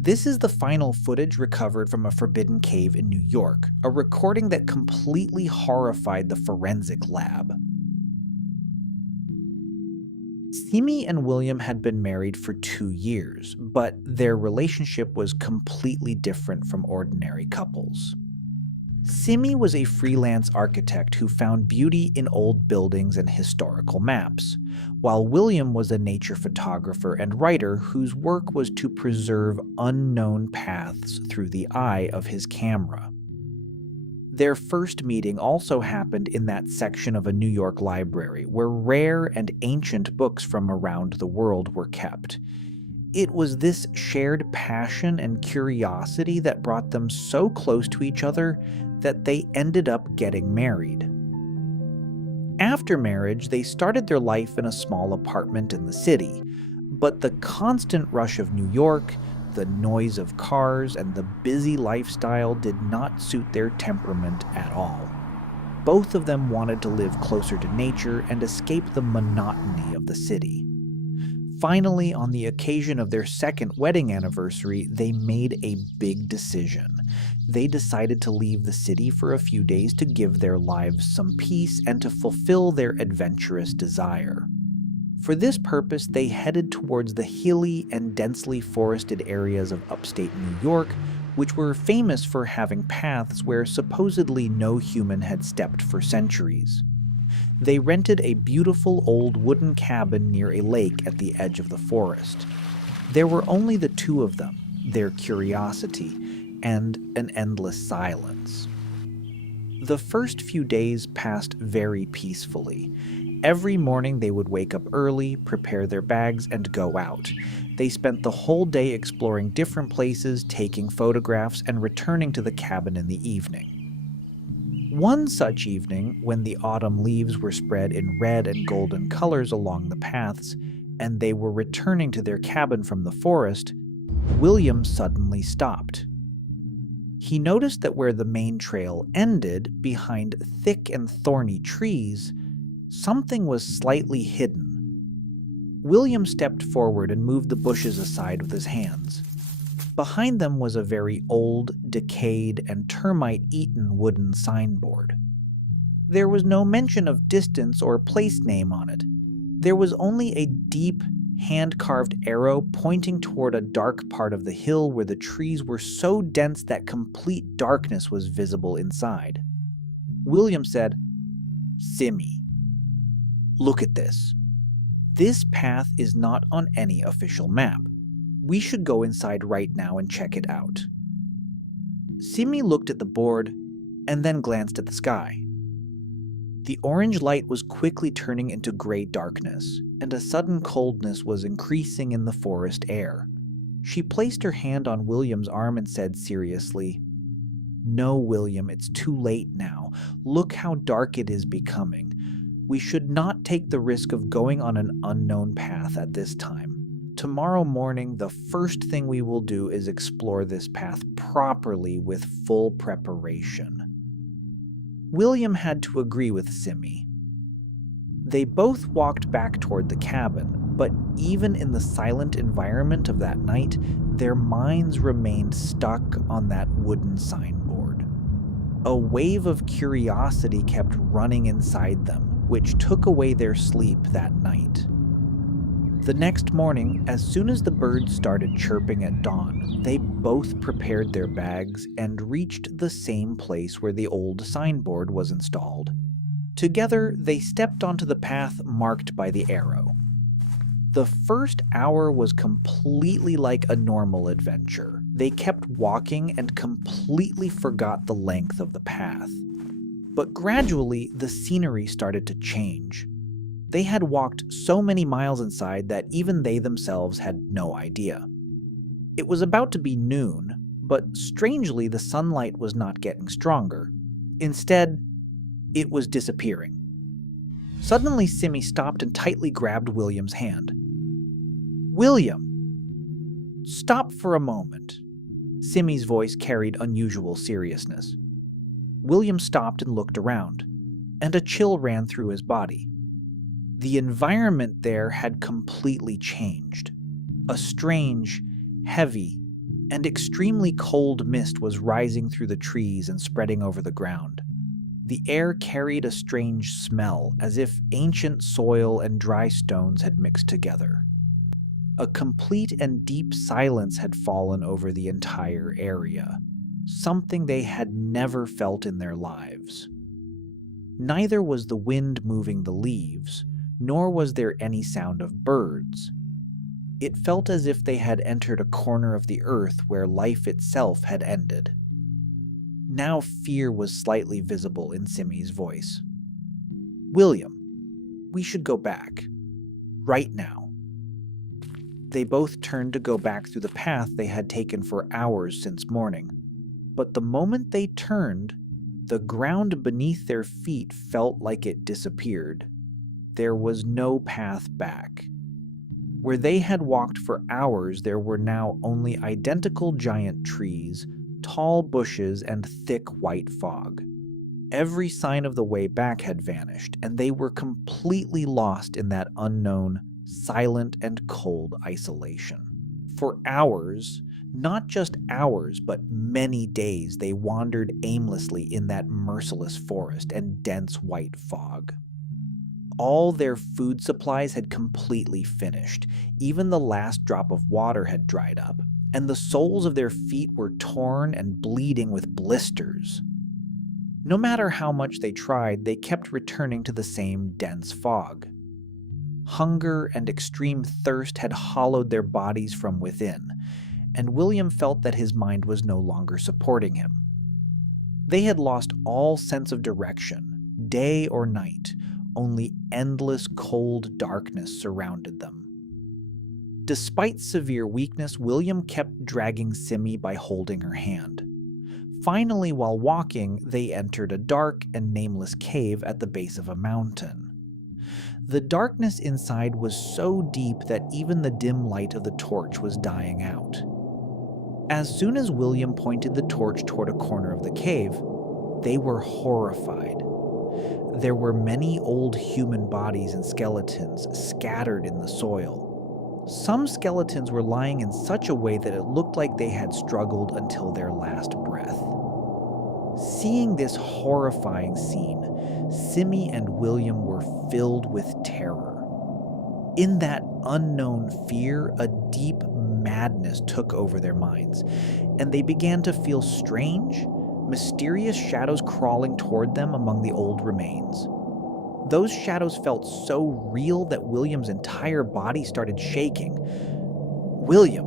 This is the final footage recovered from a forbidden cave in New York, a recording that completely horrified the forensic lab. Simi and William had been married for 2 years, but their relationship was completely different from ordinary couples. Simi was a freelance architect who found beauty in old buildings and historical maps, while William was a nature photographer and writer whose work was to preserve unknown paths through the eye of his camera. Their first meeting also happened in that section of a New York library where rare and ancient books from around the world were kept. It was this shared passion and curiosity that brought them so close to each other that they ended up getting married. After marriage, they started their life in a small apartment in the city, but the constant rush of New York, the noise of cars, and the busy lifestyle did not suit their temperament at all. Both of them wanted to live closer to nature and escape the monotony of the city. Finally, on the occasion of their second wedding anniversary, they made a big decision. They decided to leave the city for a few days to give their lives some peace and to fulfill their adventurous desire. For this purpose, they headed towards the hilly and densely forested areas of upstate New York, which were famous for having paths where supposedly no human had stepped for centuries. They rented a beautiful old wooden cabin near a lake at the edge of the forest. There were only the two of them, their curiosity, and an endless silence. The first few days passed very peacefully. Every morning they would wake up early, prepare their bags, and go out. They spent the whole day exploring different places, taking photographs, and returning to the cabin in the evening. One such evening, when the autumn leaves were spread in red and golden colors along the paths, and they were returning to their cabin from the forest, William suddenly stopped. He noticed that where the main trail ended, behind thick and thorny trees, something was slightly hidden. William stepped forward and moved the bushes aside with his hands. Behind them was a very old, decayed, and termite-eaten wooden signboard. There was no mention of distance or place name on it. There was only a deep, hand-carved arrow pointing toward a dark part of the hill where the trees were so dense that complete darkness was visible inside. William said, "Simi, look at this. This path is not on any official map. We should go inside right now and check it out." Simi looked at the board and then glanced at the sky. The orange light was quickly turning into gray darkness, and a sudden coldness was increasing in the forest air. She placed her hand on William's arm and said seriously, "No, William, it's too late now. Look how dark it is becoming. We should not take the risk of going on an unknown path at this time. Tomorrow morning, the first thing we will do is explore this path properly with full preparation." William had to agree with Simi. They both walked back toward the cabin, but even in the silent environment of that night, their minds remained stuck on that wooden signboard. A wave of curiosity kept running inside them, which took away their sleep that night. The next morning, as soon as the birds started chirping at dawn, they both prepared their bags and reached the same place where the old signboard was installed. Together, they stepped onto the path marked by the arrow. The first hour was completely like a normal adventure. They kept walking and completely forgot the length of the path. But gradually, the scenery started to change. They had walked so many miles inside that even they themselves had no idea. It was about to be noon, but strangely the sunlight was not getting stronger. Instead, it was disappearing. Suddenly, Simi stopped and tightly grabbed William's hand. "William, stop for a moment." Simi's voice carried unusual seriousness. William stopped and looked around, and a chill ran through his body. The environment there had completely changed. A strange, heavy, and extremely cold mist was rising through the trees and spreading over the ground. The air carried a strange smell, as if ancient soil and dry stones had mixed together. A complete and deep silence had fallen over the entire area, something they had never felt in their lives. Neither was the wind moving the leaves, nor was there any sound of birds. It felt as if they had entered a corner of the earth where life itself had ended. Now fear was slightly visible in Simi's voice. "William, we should go back. Right now." They both turned to go back through the path they had taken for hours since morning. But the moment they turned, the ground beneath their feet felt like it disappeared. There was no path back. Where they had walked for hours, there were now only identical giant trees, tall bushes, and thick white fog. Every sign of the way back had vanished, and they were completely lost in that unknown, silent, and cold isolation. For hours, not just hours, but many days, they wandered aimlessly in that merciless forest and dense white fog. All their food supplies had completely finished. Even the last drop of water had dried up, and the soles of their feet were torn and bleeding with blisters. No matter how much they tried, they kept returning to the same dense fog. Hunger and extreme thirst had hollowed their bodies from within, and William felt that his mind was no longer supporting him. They had lost all sense of direction, day or night. Only endless cold darkness surrounded them. Despite severe weakness, William kept dragging Simi by holding her hand. Finally, while walking, they entered a dark and nameless cave at the base of a mountain. The darkness inside was so deep that even the dim light of the torch was dying out. As soon as William pointed the torch toward a corner of the cave, they were horrified. There were many old human bodies and skeletons scattered in the soil. Some skeletons were lying in such a way that it looked like they had struggled until their last breath. Seeing this horrifying scene, Simi and William were filled with terror. In that unknown fear, a deep madness took over their minds, and they began to feel strange, mysterious shadows crawling toward them among the old remains. Those shadows felt so real that William's entire body started shaking. "William,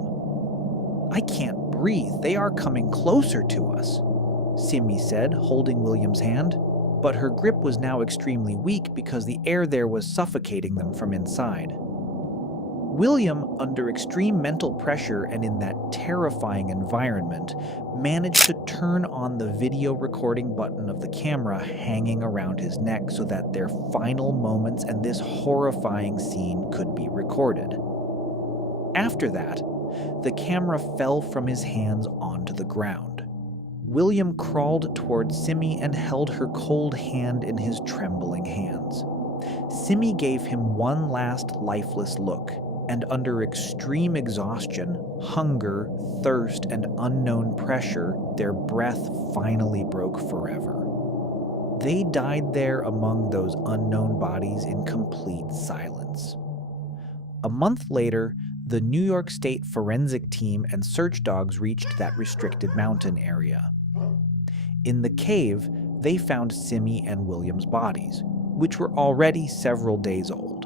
I can't breathe. They are coming closer to us," Simi said, holding William's hand. But her grip was now extremely weak because the air there was suffocating them from inside. William, under extreme mental pressure and in that terrifying environment, managed to turn on the video recording button of the camera hanging around his neck so that their final moments and this horrifying scene could be recorded. After that, the camera fell from his hands onto the ground. William crawled toward Simi and held her cold hand in his trembling hands. Simi gave him one last lifeless look, and under extreme exhaustion, hunger, thirst, and unknown pressure, their breath finally broke forever. They died there among those unknown bodies in complete silence. A month later, the New York State forensic team and search dogs reached that restricted mountain area. In the cave, they found Simi and William's bodies, which were already several days old.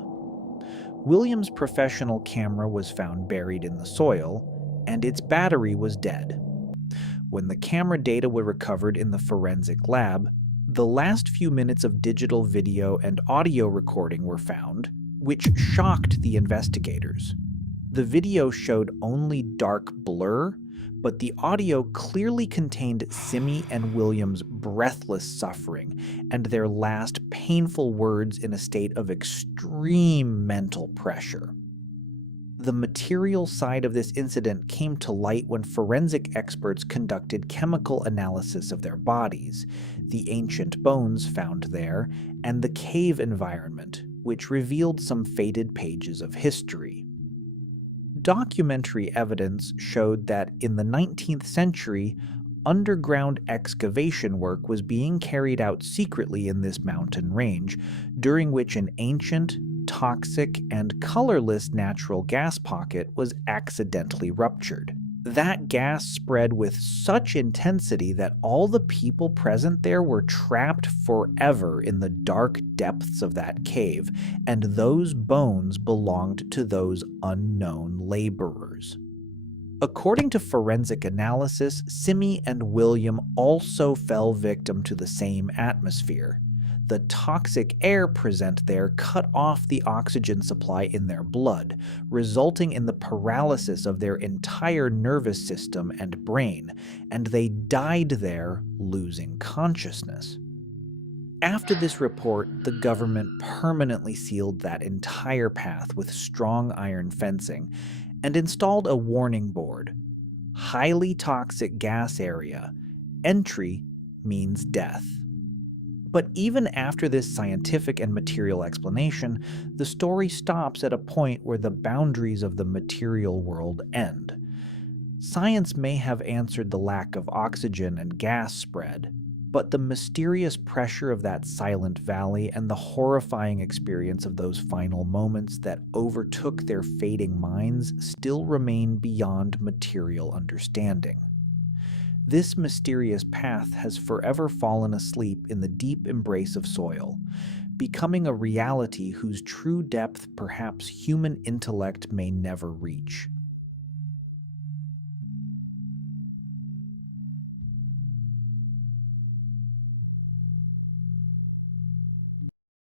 William's professional camera was found buried in the soil, and its battery was dead. When the camera data were recovered in the forensic lab, the last few minutes of digital video and audio recording were found, which shocked the investigators. The video showed only dark blur, but the audio clearly contained Simi and William's breathless suffering and their last painful words in a state of extreme mental pressure. The material side of this incident came to light when forensic experts conducted chemical analysis of their bodies, the ancient bones found there, and the cave environment, which revealed some faded pages of history. Documentary evidence showed that in the 19th century, underground excavation work was being carried out secretly in this mountain range, during which an ancient, toxic, and colorless natural gas pocket was accidentally ruptured. That gas spread with such intensity that all the people present there were trapped forever in the dark depths of that cave, and those bones belonged to those unknown laborers. According to forensic analysis, Simi and William also fell victim to the same atmosphere. The toxic air present there cut off the oxygen supply in their blood, resulting in the paralysis of their entire nervous system and brain, and they died there, losing consciousness. After this report, the government permanently sealed that entire path with strong iron fencing and installed a warning board. Highly toxic gas area. Entry means death. But even after this scientific and material explanation, the story stops at a point where the boundaries of the material world end. Science may have answered the lack of oxygen and gas spread, but the mysterious pressure of that silent valley and the horrifying experience of those final moments that overtook their fading minds still remain beyond material understanding. This mysterious path has forever fallen asleep in the deep embrace of soil, becoming a reality whose true depth perhaps human intellect may never reach.